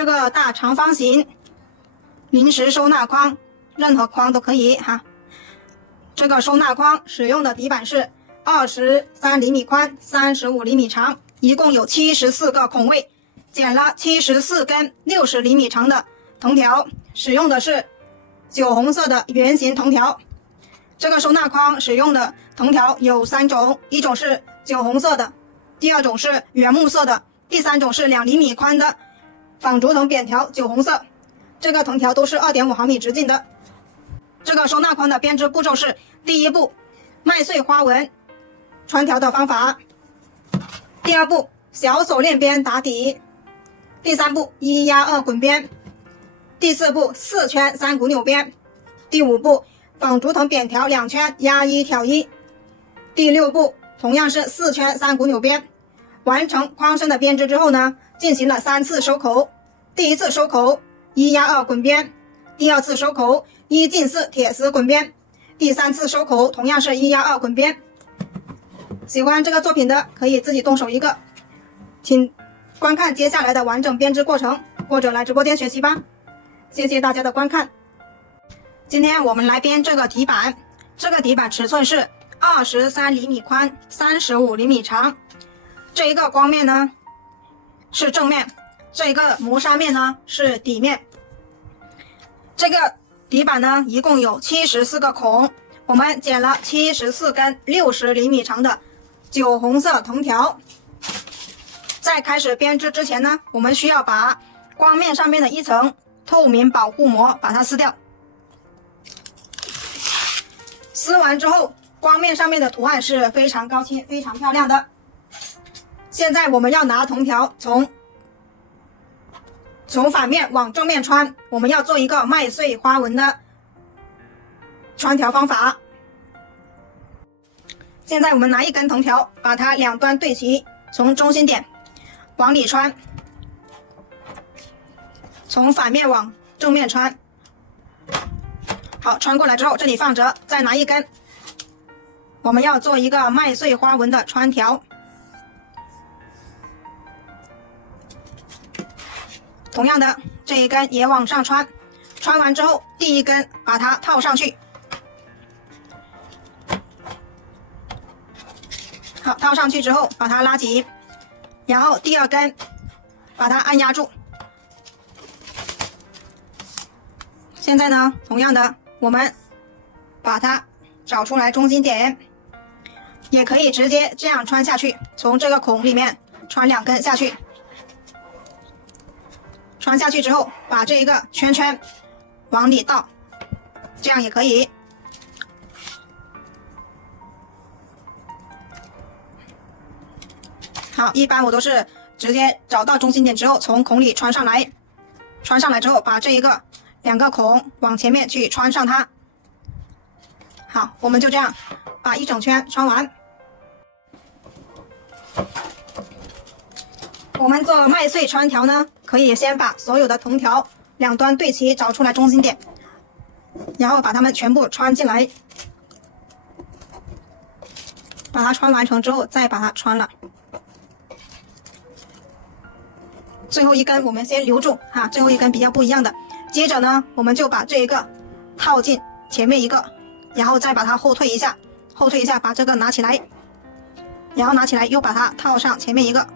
这个大长方形临时收纳框，任何框都可以哈。这个收纳框使用的底板是23厘米宽，35厘米长，一共有74个孔位，剪了74根60厘米长的藤条，使用的是酒红色的圆形藤条。这个收纳框使用的藤条有3种，一种是酒红色的，第二种是原木色的，第三种是2厘米宽的纺竹藤扁条酒红色。这个藤条都是2.5毫米直径的。这个收纳框的编织步骤是：第一步，麦穗花纹穿条的方法；第二步，小手链边打底；第三步，1压2滚边；第四步，4圈3股扭边；第五步，纺竹藤扁条2圈压1挑1；第六步，同样是4圈3股扭边。完成框身的编织之后呢，进行了3次收口。第一次收口1压2滚边，第二次收口1进4铁丝滚边，第三次收口同样是1压2滚边。喜欢这个作品的可以自己动手一个，请观看接下来的完整编织过程，或者来直播间学习吧。谢谢大家的观看。今天我们来编这个底板，这个底板尺寸是23厘米宽，35厘米长。这一个光面呢是正面，这一个磨砂面呢是底面。这个底板呢一共有74个孔，我们剪了74根60厘米长的酒红色藤条。在开始编织之前呢，我们需要把光面上面的一层透明保护膜把它撕掉。撕完之后，光面上面的图案是非常高清、非常漂亮的。现在我们要拿藤条从反面往正面穿，我们要做一个麦穗花纹的穿条方法。现在我们拿一根藤条，把它两端对齐，从中心点往里穿，从反面往正面穿。好，穿过来之后这里放着，再拿一根，我们要做一个麦穗花纹的穿条。同样的，这一根也往上穿，穿完之后第一根把它套上去。好，套上去之后把它拉紧，然后第二根把它按压住。现在呢，同样的，我们把它找出来中心点，也可以直接这样穿下去，从这个孔里面穿2根下去。穿下去之后，把这一个圈圈往里倒，这样也可以。好，一般我都是直接找到中心点之后，从孔里穿上来。穿上来之后，把这一个2个孔往前面去穿上它。好，我们就这样把一整圈穿完。我们做麦穗穿条呢，可以先把所有的藤条两端对齐，找出来中心点，然后把它们全部穿进来。把它穿完成之后，再把它穿了。最后一根我们先留住哈，最后一根比较不一样的。接着呢，我们就把这一个套进前面一个，然后再把它后退一下，把这个拿起来，然后拿起来又把它套上前面一个。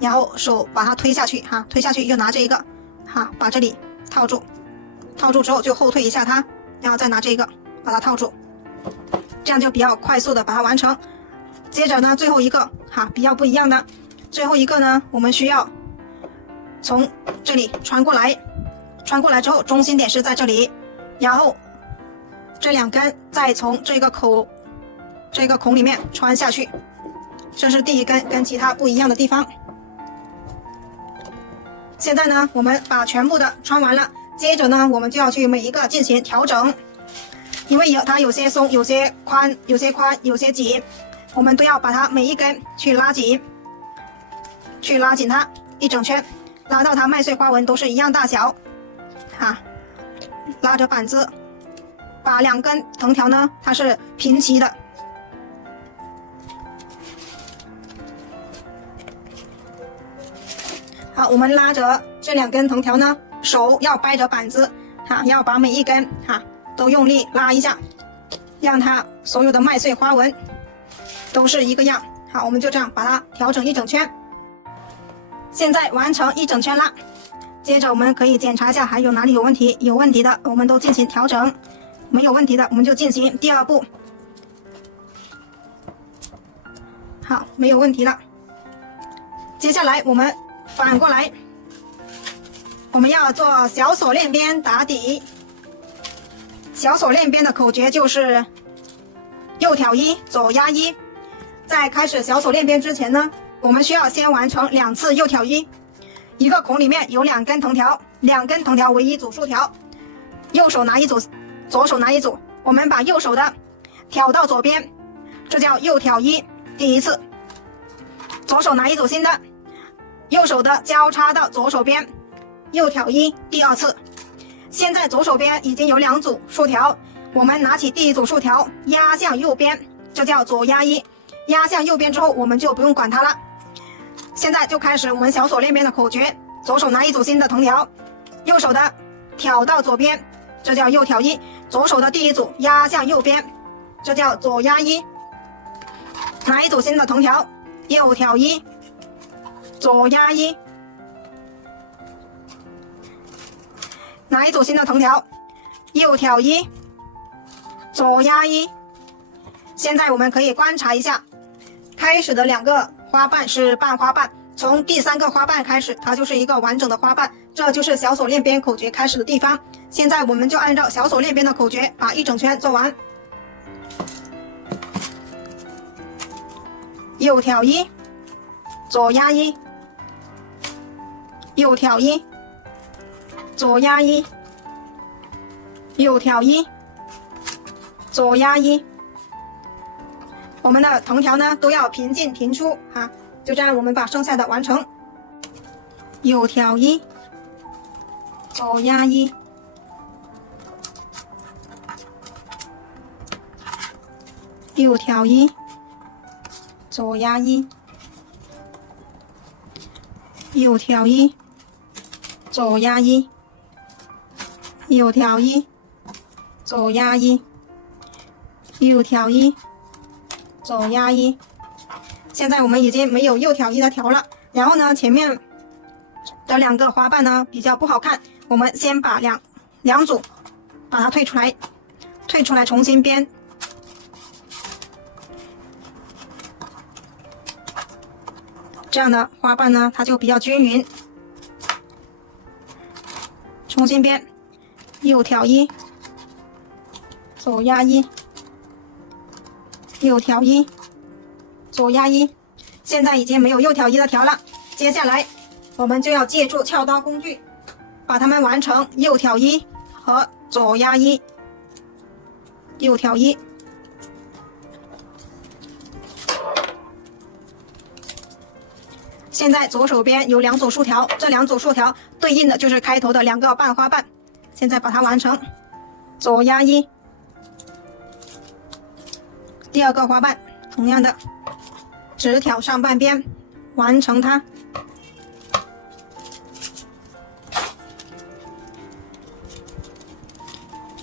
然后手把它推下去哈，推下去又拿这一个哈，把这里套住，套住之后就后退一下它，然后再拿这个把它套住，这样就比较快速的把它完成。接着呢，最后一个哈比较不一样的，最后一个呢，我们需要从这里穿过来，穿过来之后中心点是在这里，然后这2根再从这个孔里面穿下去，这是第一根跟其他不一样的地方。现在呢，我们把全部的穿完了，接着呢，我们就要去每一个进行调整，因为它有些松，有些宽，有些紧，我们都要把它每一根去拉紧，它一整圈，拉到它麦穗花纹都是一样大小，啊，拉着板子，把2根藤条呢，它是平齐的。好，我们拉着这2根藤条呢，手要掰着板子要把每一根都用力拉一下，让它所有的麦穗花纹都是一个样。好，我们就这样把它调整一整圈。现在完成一整圈啦，接着我们可以检查一下还有哪里有问题，有问题的我们都进行调整，没有问题的我们就进行第2步。好，没有问题了。接下来我们反过来，我们要做小锁链边打底。小锁链边的口诀就是右挑1，左压1。在开始小锁链边之前呢，我们需要先完成2次右挑1，一个孔里面有2根藤条，2根藤条为一组竖条，右手拿一组，左手拿一组，我们把右手的挑到左边，这叫右挑1，第1次。左手拿一组新的，右手的交叉到左手边，右挑1，第2次。现在左手边已经有2组竖条，我们拿起第1组竖条压向右边，这叫左压1。压向右边之后我们就不用管它了。现在就开始我们小锁链边的口诀，左手拿一组新的藤条，右手的挑到左边，这叫右挑1。左手的第1组压向右边，这叫左压1。拿一组新的藤条，右挑1，左压1。拿一组新的藤条，右挑1，左压1。现在我们可以观察一下，开始的2个花瓣是半花瓣，从第3个花瓣开始，它就是一个完整的花瓣，这就是小锁链边口诀开始的地方。现在我们就按照小锁链边的口诀把一整圈做完。右挑1，左压1，右挑1，左压1，右挑1，左压1。我们的藤条呢都要平进平出就这样我们把剩下的完成。右挑1，左压1，右挑1，左压1，右挑1，左压1，右挑1，左压1，右挑1，左压1。现在我们已经没有右挑1的条了，然后呢前面的2个花瓣呢比较不好看，我们先把两组把它退出来重新编。这样的花瓣呢它就比较均匀。重新编，右挑1，左压1，右挑1，左压1。现在已经没有右挑1的条了，接下来我们就要借助撬刀工具把它们完成右挑1和左压1，右挑1。现在左手边有2组竖条，这2组竖条对应的就是开头的2个半花瓣，现在把它完成左压1。第2个花瓣同样的直挑上半边完成它。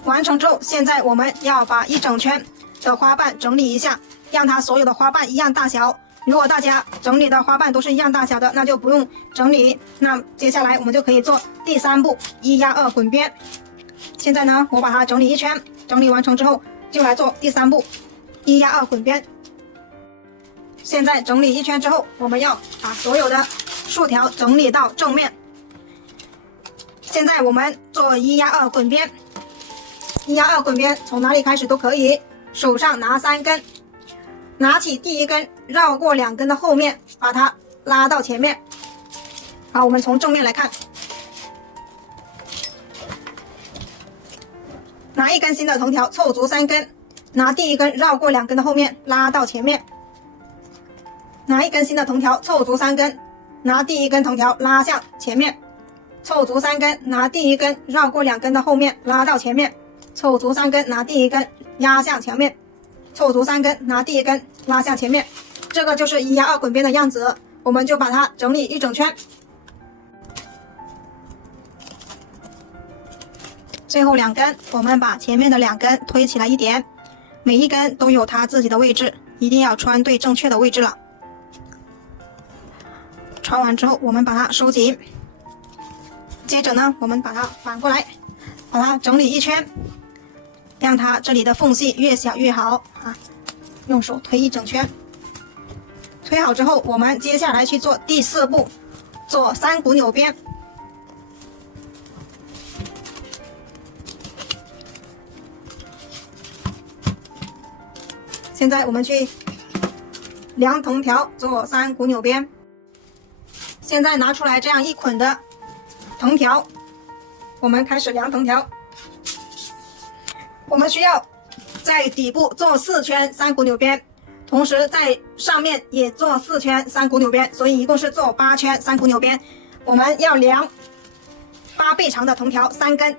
完成之后，现在我们要把一整圈的花瓣整理一下，让它所有的花瓣一样大小。如果大家整理的花瓣都是一样大小的，那就不用整理。那接下来我们就可以做第3步1压2滚边。现在呢我把它整理一圈，整理完成之后就来做第3步1压2滚边。现在整理一圈之后，我们要把所有的竖条整理到正面。现在我们做1压2滚边。1压2滚边从哪里开始都可以，手上拿3根，拿起第1根绕过2根的后面，把它拉到前面。好，我们从正面来看，拿1根新的藤条凑足3根，拿第1根绕过2根的后面拉到前面。拿1根新的藤条凑足3根，拿第1根藤条拉向前面，凑足3根，拿第1根绕过2根的后面拉到前面，凑足3根，拿第1根压向前面，凑足3根，拿第1根拉向前面。这个就是1压2滚边的样子，我们就把它整理一整圈。最后2根，我们把前面的2根推起来一点，每一根都有它自己的位置，一定要穿对正确的位置了。穿完之后，我们把它收紧。接着呢，我们把它反过来，把它整理一圈，让它这里的缝隙越小越好啊。用手推一整圈，推好之后，我们接下来去做第4步，做3股扭边。现在我们去量藤条，做3股扭边。现在拿出来这样一捆的藤条，我们开始量藤条。我们需要在底部做4圈3股扭边，同时在上面也做4圈3股扭边，所以一共是做8圈3股扭边。我们要量8倍长的藤条3根，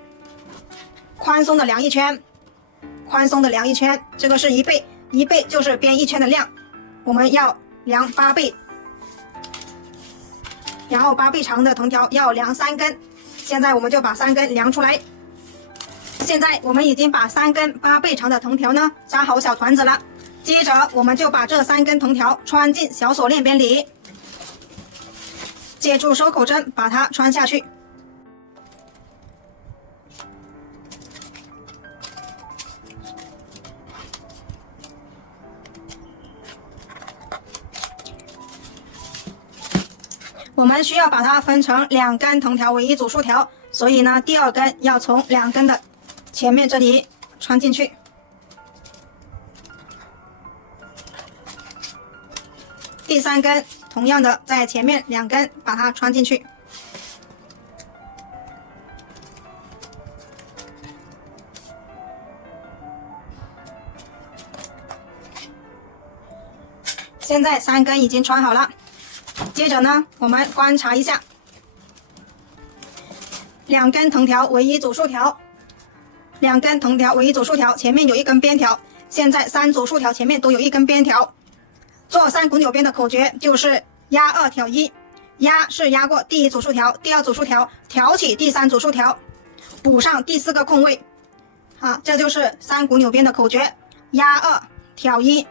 宽松的量1圈，宽松的量1圈，这个是1倍，1倍就是编1圈的量，我们要量8倍。然后8倍长的藤条要量3根，现在我们就把3根量出来。现在我们已经把3根8倍长的藤条呢扎好小团子了，接着我们就把这3根藤条穿进小锁链边里，借助收口针把它穿下去。我们需要把它分成2根藤条为一组竖条，所以呢，第2根要从2根的前面这里穿进去。第3根同样的在前面2根把它穿进去。现在3根已经穿好了。接着呢，我们观察一下，2根藤条为一组竖条，2根藤条为一组竖条，前面有1根边条。现在3组竖条前面都有1根边条。做3股扭边的口诀就是压2挑1，压是压过第1组竖条，第2组竖条挑起第3组竖条，补上第4个空位。好，这就是3股扭边的口诀，压2挑1，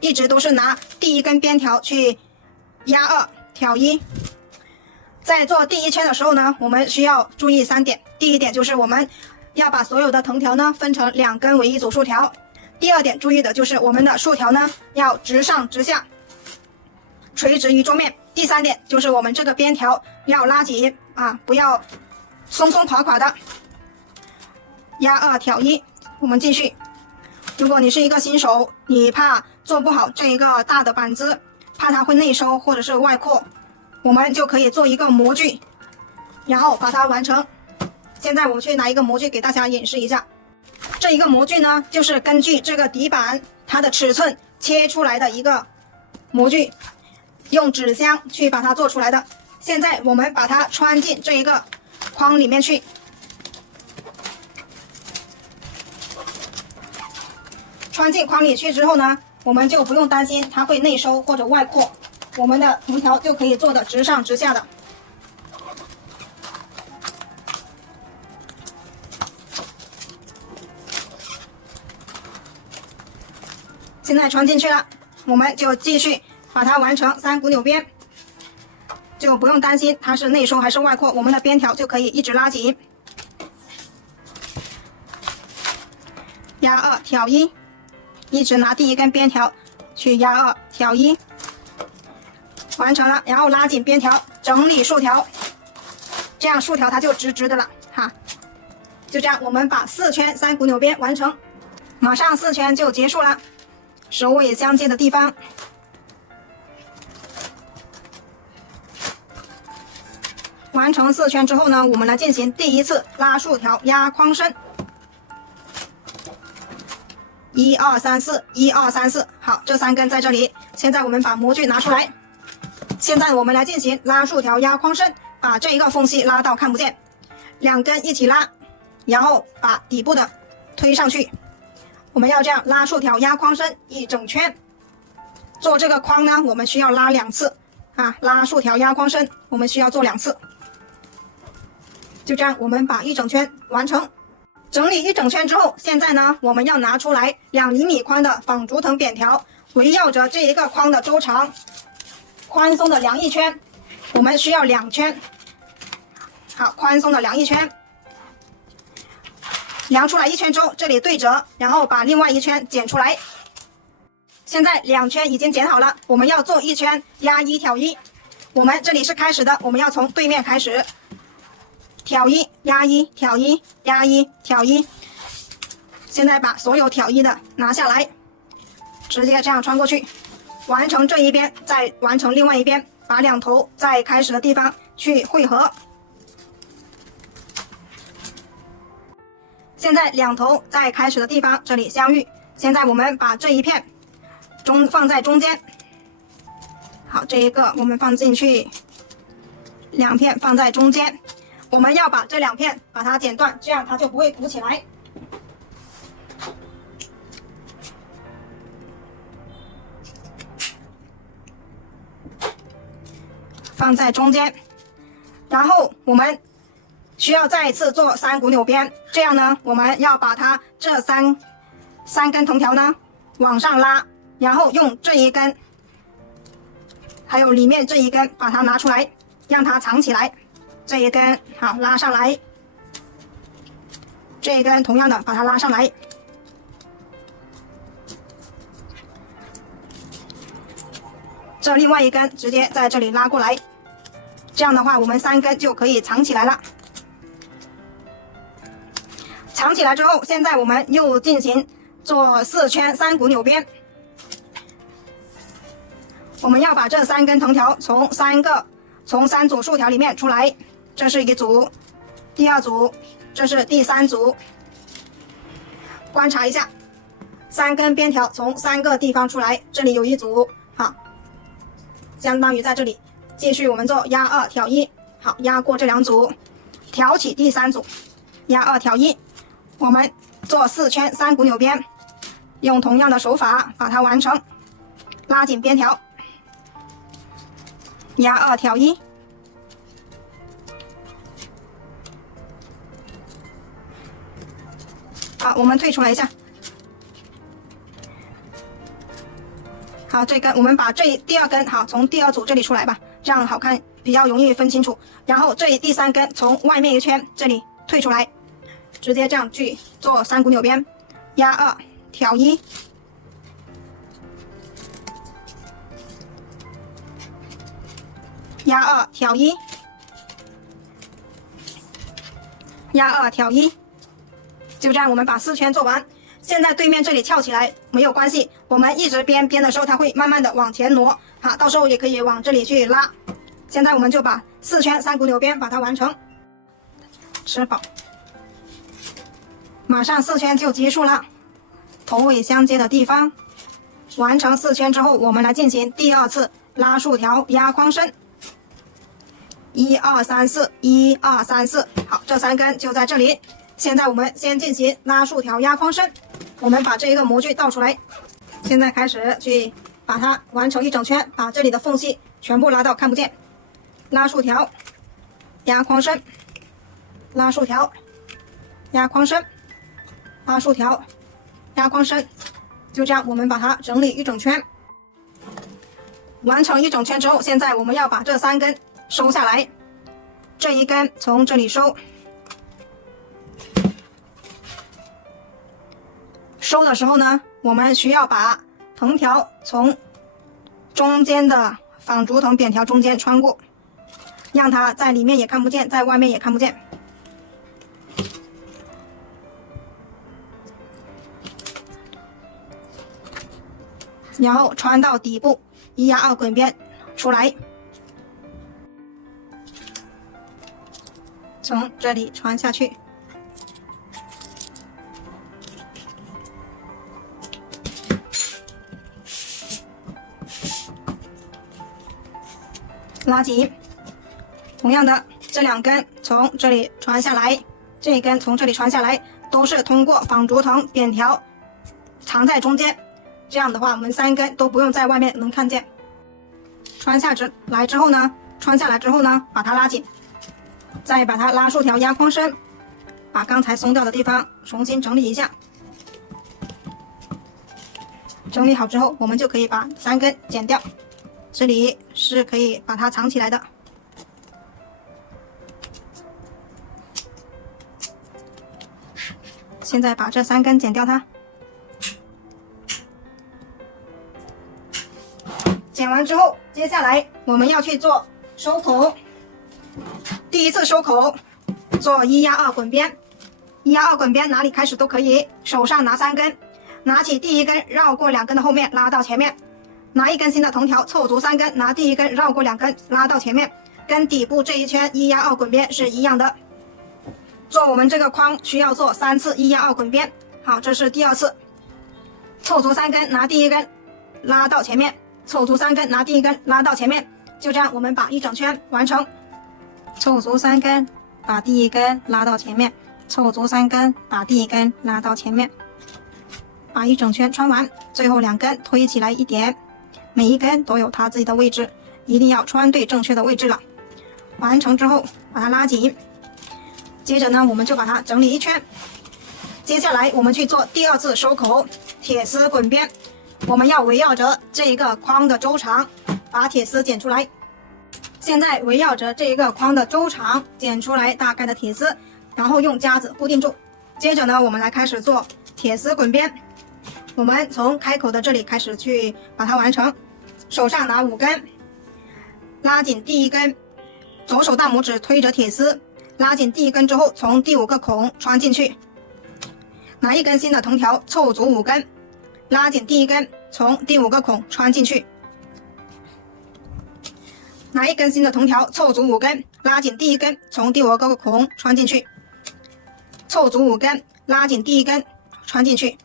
一直都是拿第1根边条去压2挑1。在做第1圈的时候呢，我们需要注意3点。第1点就是我们要把所有的藤条呢分成2根为一组竖条。第2点注意的就是我们的竖条呢要直上直下，垂直于桌面。第3点就是我们这个边条要拉紧啊，不要松松垮垮的。压2挑1，我们继续。如果你是一个新手，你怕做不好这一个大的板子，怕它会内收或者是外扩，我们就可以做一个模具，然后把它完成。现在我们去拿一个模具给大家演示一下。这一个模具呢，就是根据这个底板它的尺寸切出来的一个模具，用纸箱去把它做出来的。现在我们把它穿进这一个框里面去，穿进框里去之后呢，我们就不用担心它会内收或者外扩，我们的藤条就可以做的直上直下的。现在穿进去了，我们就继续把它完成3股扭边，就不用担心它是内收还是外扩，我们的边条就可以一直拉紧。压2挑1，一直拿第1根边条去压2挑1，完成了，然后拉紧边条，整理竖条，这样竖条它就直直的了哈。就这样，我们把4圈3股扭边完成，马上4圈就结束了。首尾相接的地方，完成4圈之后呢，我们来进行第1次拉竖条压框身。1、2、3、4， 1、2、3、4，好，这3根在这里。现在我们把模具拿出来，现在我们来进行拉竖条压框身，把这一个缝隙拉到看不见，2根一起拉，然后把底部的推上去。我们要这样拉竖条压框身一整圈。做这个框呢，我们需要拉2次啊，拉竖条压框身我们需要做2次。就这样，我们把一整圈完成。整理一整圈之后，现在呢，我们要拿出来2厘米宽的纺竹藤扁条，围绕着这一个框的周长，宽松的量一圈。我们需要2圈。好，宽松的量一圈。量出来1圈之后，这里对折，然后把另外1圈剪出来。现在2圈已经剪好了，我们要做1圈压1挑1。我们这里是开始的，我们要从对面开始。挑1压1挑1压1挑1，现在把所有挑1的拿下来，直接这样穿过去，完成这一边，再完成另外一边，把2头在开始的地方去汇合。现在2头在开始的地方这里相遇，现在我们把这一片放在中间。好，这一个我们放进去，2片放在中间。我们要把这2片把它剪断，这样它就不会鼓起来。放在中间，然后我们需要再一次做3股扭边，这样呢，我们要把它这三根藤条呢往上拉，然后用这一根，还有里面这一根把它拿出来，让它藏起来。这一根好拉上来，这一根同样的把它拉上来，这另外一根直接在这里拉过来，这样的话我们3根就可以藏起来了。藏起来之后，现在我们又进行做4圈3股扭边。我们要把这3根藤条从3组竖条里面出来。这是1组，第2组，这是第3组。观察一下，3根边条从3个地方出来，这里有1组，好，相当于在这里。继续我们做压2挑1，好，压过这2组，挑起第3组，压2挑1。我们做4圈3股扭边，用同样的手法把它完成，拉紧边条，压2挑1。好，我们退出来一下。好，这根我们把第2根好从第2组这里出来吧，这样好看，比较容易分清楚。然后这第3根从外面1圈这里退出来，直接这样去做3股扭边，压2挑1，压2挑1，压2挑1。就这样，我们把4圈做完。现在对面这里翘起来没有关系，我们一直编的时候，它会慢慢的往前挪，好，到时候也可以往这里去拉。现在我们就把4圈3股扭边把它完成。吃饱，马上4圈就结束了，头尾相接的地方完成4圈之后，我们来进行第2次拉竖条压框身。1 2 3 4 1 2 3 4，好，这3根就在这里。现在我们先进行拉竖条压框身，我们把这一个模具倒出来，现在开始去把它完成一整圈，把这里的缝隙全部拉到看不见。拉竖条压框身，拉竖条压框身，拉竖条压框身，就这样我们把它整理一整圈。完成一整圈之后，现在我们要把这3根收下来，这一根从这里收。收的时候呢，我们需要把藤条从中间的纺竹藤扁条中间穿过，让它在里面也看不见，在外面也看不见。然后穿到底部，1压2滚边出来，从这里穿下去。拉紧，同样的这2根从这里传下来，这一根从这里传下来，都是通过纺竹藤扁条藏在中间。这样的话，我们3根都不用在外面能看见。穿下来之后呢，把它拉紧，再把它拉竖条压框身，把刚才松掉的地方重新整理一下。整理好之后，我们就可以把3根剪掉，这里是可以把它藏起来的。现在把这3根剪掉它。剪完之后，接下来我们要去做收口。第一次收口做1压2滚边，1压2滚边哪里开始都可以，手上拿3根，拿起第一根绕过2根的后面拉到前面，拿1根新的藤条凑足3根，拿第一根绕过2根拉到前面，跟底部这一圈1压2滚边是一样的。做我们这个框需要做3次1压2滚边。好，这是第2次，凑足3根，拿第一根拉到前面，凑足3根，拿第一根拉到前面，就这样我们把一整圈完成。凑足3根，把第一根拉到前面，凑足3根，把第一根拉到前面，把一整圈穿完，最后2根推起来一点，每一根都有它自己的位置，一定要穿对正确的位置了。完成之后把它拉紧，接着呢我们就把它整理一圈。接下来我们去做第2次收口，铁丝滚边。我们要围绕着这一个框的周长把铁丝剪出来。现在围绕着这一个框的周长剪出来大概的铁丝，然后用夹子固定住。接着呢我们来开始做铁丝滚边。我们从开口的这里开始去把它完成。手上拿5根，拉紧第一根，左手大拇指推着铁丝，拉紧第一根之后从第5个孔穿进去，拿1根新的藤条凑足5根，拉紧第一根从第5个孔穿进去，拿1根新的藤条凑足5根，拉紧第一根从第5个孔穿进去，凑足5根，拉紧第一根穿进去，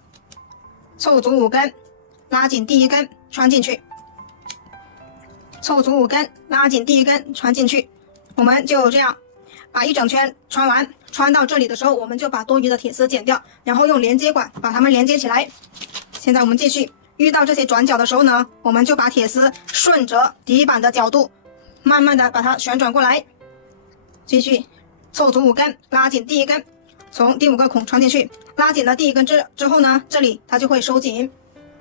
凑足5根，拉紧第一根穿进去，凑足5根，拉紧第一根穿进去。我们就这样把一整圈穿完。穿到这里的时候，我们就把多余的铁丝剪掉，然后用连接管把它们连接起来。现在我们继续，遇到这些转角的时候呢，我们就把铁丝顺着底板的角度慢慢的把它旋转过来，继续凑足5根，拉紧第一根从第5个孔穿进去，拉紧了第一根之后呢，这里它就会收紧。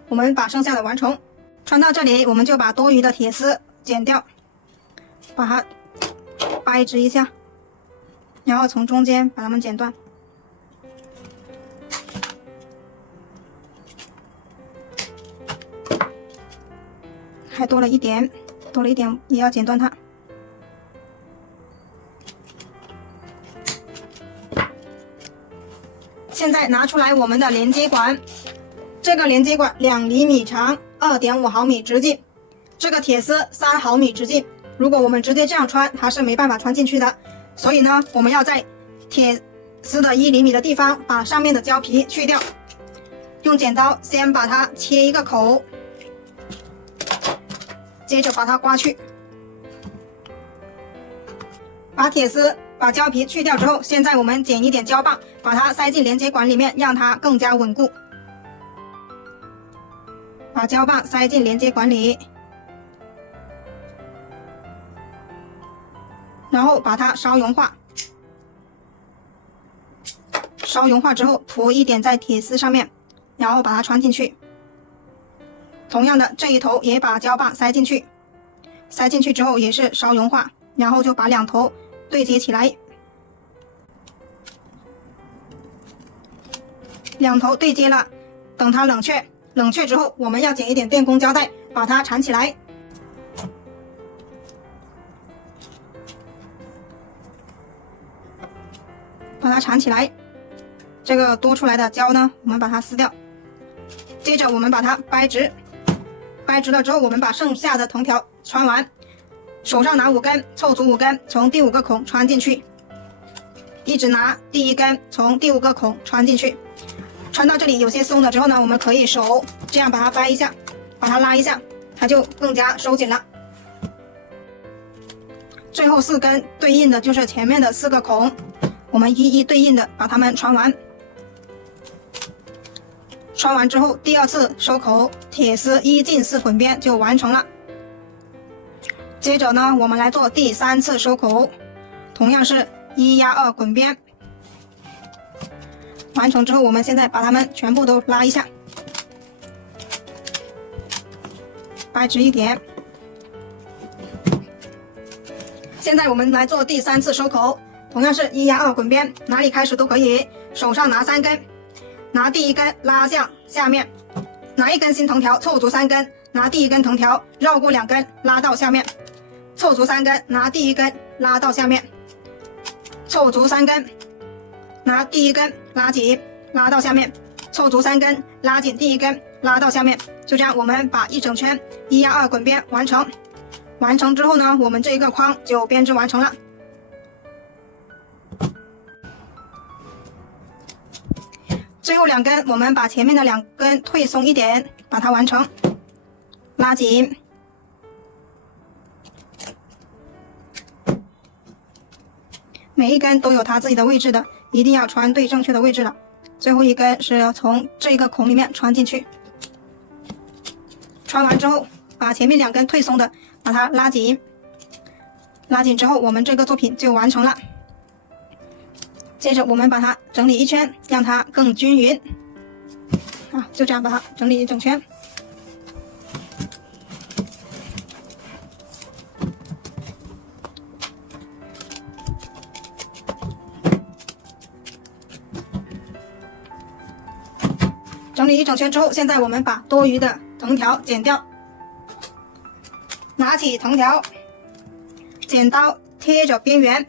我们把剩下的完成。穿到这里，我们就把多余的铁丝剪掉，把它掰直一下，然后从中间把它们剪断。还多了一点也要剪断它。现在拿出来我们的连接管，这个连接管2厘米长，2.5毫米直径，这个铁丝3毫米直径。如果我们直接这样穿，它是没办法穿进去的。所以呢，我们要在铁丝的1厘米的地方把上面的胶皮去掉，用剪刀先把它切一个口，接着把它刮去。把铁丝把胶皮去掉之后，现在我们剪一点胶棒，把它塞进连接管里面，让它更加稳固。把胶棒塞进连接管里，然后把它烧融化。烧融化之后涂一点在铁丝上面，然后把它穿进去。同样的，这一头也把胶棒塞进去，塞进去之后也是烧融化，然后就把2头对接起来。2头对接了，等它冷却，冷却之后我们要剪一点电工胶带把它缠起来。把它缠起来，这个多出来的胶呢，我们把它撕掉。接着我们把它掰直，掰直了之后，我们把剩下的藤条穿完。手上拿5根，凑足5根，从第5个孔穿进去，一直拿第1根从第5个孔穿进去。穿到这里有些松了之后呢，我们可以手这样把它掰一下，把它拉一下，它就更加收紧了。最后4根对应的就是前面的4个孔，我们一一对应的把它们穿完。穿完之后，第2次收口，铁丝1进4滚边就完成了。接着呢，我们来做第3次收口，同样是1压2滚边。完成之后，我们现在把它们全部都拉一下，掰直一点。现在我们来做第3次收口，同样是1压2滚边，哪里开始都可以。手上拿3根，拿第1根拉向下面，拿1根新藤条凑足3根，拿第1根藤条绕过2根拉到下面，凑足3根，拿第1根拉到下面，凑足3根，拿第1根拉紧拉到下面，凑足3根拉紧第1根拉到下面。就这样，我们把一整圈1压2滚边完成。完成之后呢，我们这一个框就编织完成了。最后2根，我们把前面的2根退松一点，把它完成，拉紧。每一根都有它自己的位置的，一定要穿对正确的位置了。最后1根是要从这个孔里面穿进去。穿完之后，把前面2根退松的把它拉紧，拉紧之后，我们这个作品就完成了。接着我们把它整理一圈，让它更均匀。就这样把它整理一整圈。整理一整圈之后，现在我们把多余的藤条剪掉。拿起藤条，剪刀贴着边缘，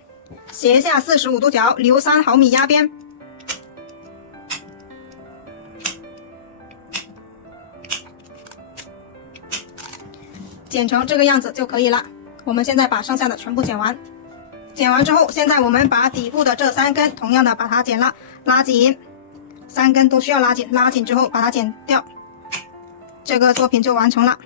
斜下45度角，留3毫米压边。剪成这个样子就可以了。我们现在把剩下的全部剪完。剪完之后，现在我们把底部的这3根同样的把它剪了，拉紧，3根都需要拉紧，拉紧之后把它剪掉，这个作品就完成了。